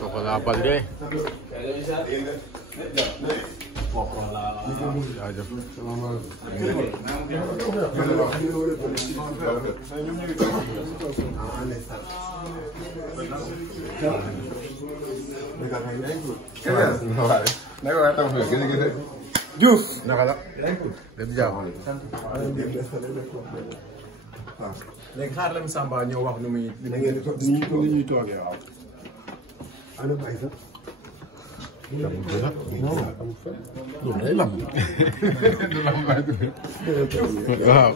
Pokola Baldé. jaajëf. Diouf. naka la. dem jàmm. léegi xaar la Samba ñëw wax nu muy. da ngeen di toog ni ñuy toogee waaw. ana bay sax. amul dëgg. amul fa. loolu day lamb. du lamb laay dugg. waaw.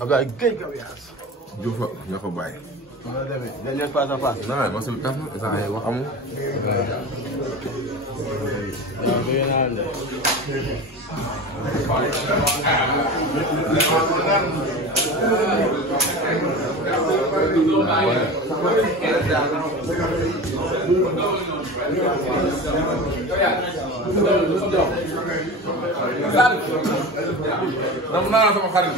Abdoulaye Gueye Gabias. Diouf nga ko bàyyi. maa ngi demee dañ leen face à face. non non mosul tax na saa yi wax amul. dama naan sama xarit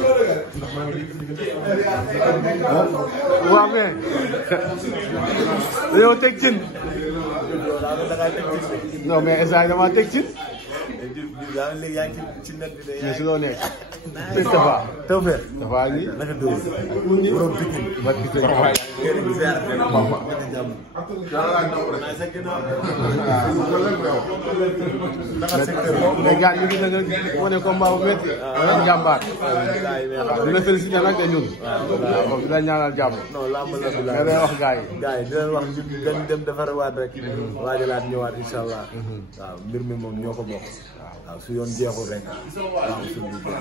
waaw mais dañoo teg cin. non mais instant dama teg cin. mais si loo nekk. Tafa. Tafa gi. naka dóor. borom Pikine. ba Pikine. mais gars ñu ngi nga wane combat bu métti. ak jàmbaar. waaw di la félicité nag de ñun. waaw di la ñaanal jàmm. non lamb la fi mais day wax gars yi. gars yi di leen wax ñu dañ dem defarawaat rek. waajalaat ñëwaat incha allah. waaw mbir mi moom ñoo ko bokk. waaw su yoon jeexul rek. waaw suñu ba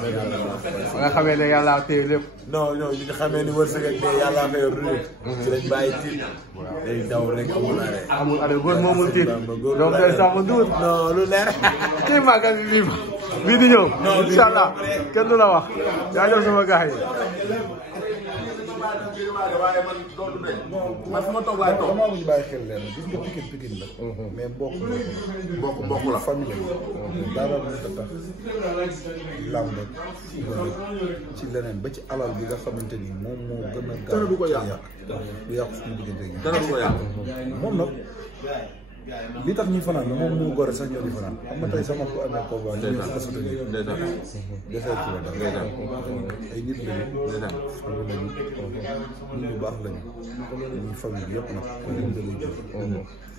nga xamee ne yàlla téye lépp. non non li nga xamee ni wërsëg ak dee yàlla nga yor ruuj. ci lañ bàyyi tiit. day daw rek amul arrêt. amul arrêt góor moomul tiit. donc day sàmm duut. non lu leer. kii màggal bi bii di ñëw. incha allah kenn du la wax. jaajëf sama gars yi. man sama toog laay toog. damaa mujj bàyyi xel leen gis nga Pikine la. mais mbokk la famille la. dara du ko tax làmb ci leneen ba ci alal bi nga xamante ni moom moo gën a gaaw. dara du ko yàq du yàq suñu diggante gi. dara du ko yàq. moom nag li tax ñuy fanaan moom moo gore sax ñoo di fanaan xam nga tey sama ko amee combat ñu ñëw ko soto defee ci la dara ay nit lañu famille lañu nit ñu baax lañu ñuy famille yëpp nag ñu dëgg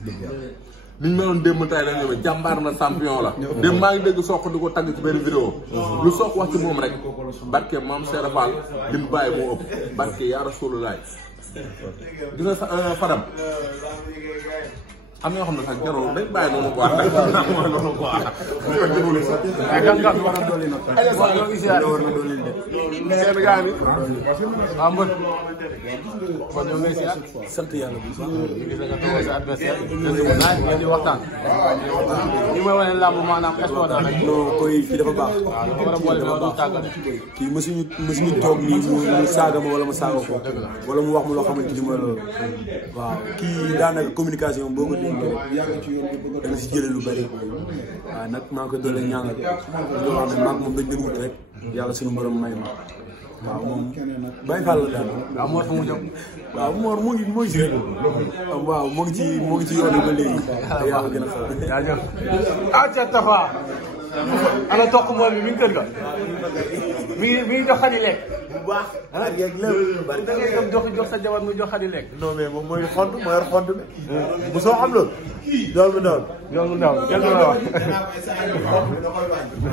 dëgg yàlla li ñu meloon démb tay dañ ñëw jàmbaar na champion la. démb maa ngi dégg Sokh di ko tagg ci benn vidéo. lu Sokh wax ci moom rek. barke maam Serap Fall li mu bàyyi moo ëpp. barke yaa Rasulullah. gis nga Fadam. am na yoo xam ne sax jarul day bàyyi noonu quoi. mooy loolu quoi. mais gàncax bi war na dolli nag. waaw ñoo ngi ziar war na dolli de. seen gars bi. ah mbët. kon ñoo ngi ziar. sant yàlla bu baax. ñu gis nga toog sa adversaire. dëgg bu naaj ngeen di waxtaan. li may wane làmb maanaam sport la rek. non koy kii dafa baax. waaw dafa war a boole mais du tàggat. kii mësuñu toog nii mu saaga ma wala ma saaga ko. wala mu wax ma loo xamante ni mooy loolu. waaw kii daanaka communication boo ko yàgg ci yoon bi dana si jëlee lu bëri waaw nag maa ngi koy doole ñaanal loo xam ne maag moom dañ doon wut rek yàlla suñu borom may ma waaw moom Baye Fall la daal. waaw Mor fu mu jëm. waaw Mor mu ngi si waaw mu ngi ci yoon bi ba léegi. yàlla gën a xam. jaajëf. Aca Tafa. ana toq moom bi mi ngi kër ga. mi ngi jox xadi lekk. bu baax. ah yeeg lépp. da ngay jox sa jabar mu jox xadi lekk. non mais moom mooy xont moo yor xont bi. bu soo xam loolu. dool bu ndaw. yoon bu ndaw kenn du la wax.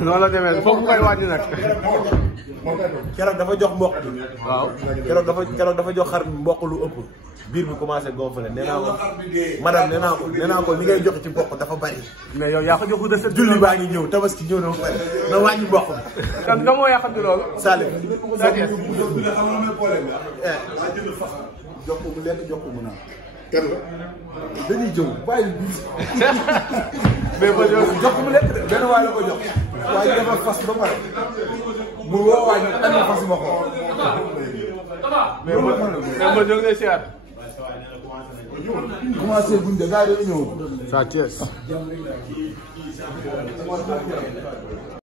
noonu la demee foofu koy wàññi nag. keroog dafa jox mboq bi. waaw keroog dafa jox xar mboq lu ëpp. biir bi commencé gonflé nee naa ko madame nee naa ko li ngay joxe ci mboq dafa bari. mais yow yaa ko jox recette. julli baa ngi ñëw tabaski ñëw na ba pare na wàññi mboq bi. kan nga moo yàqati loolu. Salif. jox ko mu lekk jox ko mu naan. kenn la dañuy jëw bàyyi bi. mais ba jox ko mu lekk de benn waay la ko jox. waaye dafa fas ba pare. mu woo waay nag am na fas ma ko. mais ba jóg lay siyaat. commencé guñ de gars yi dañu ñëw. Sa Thiès.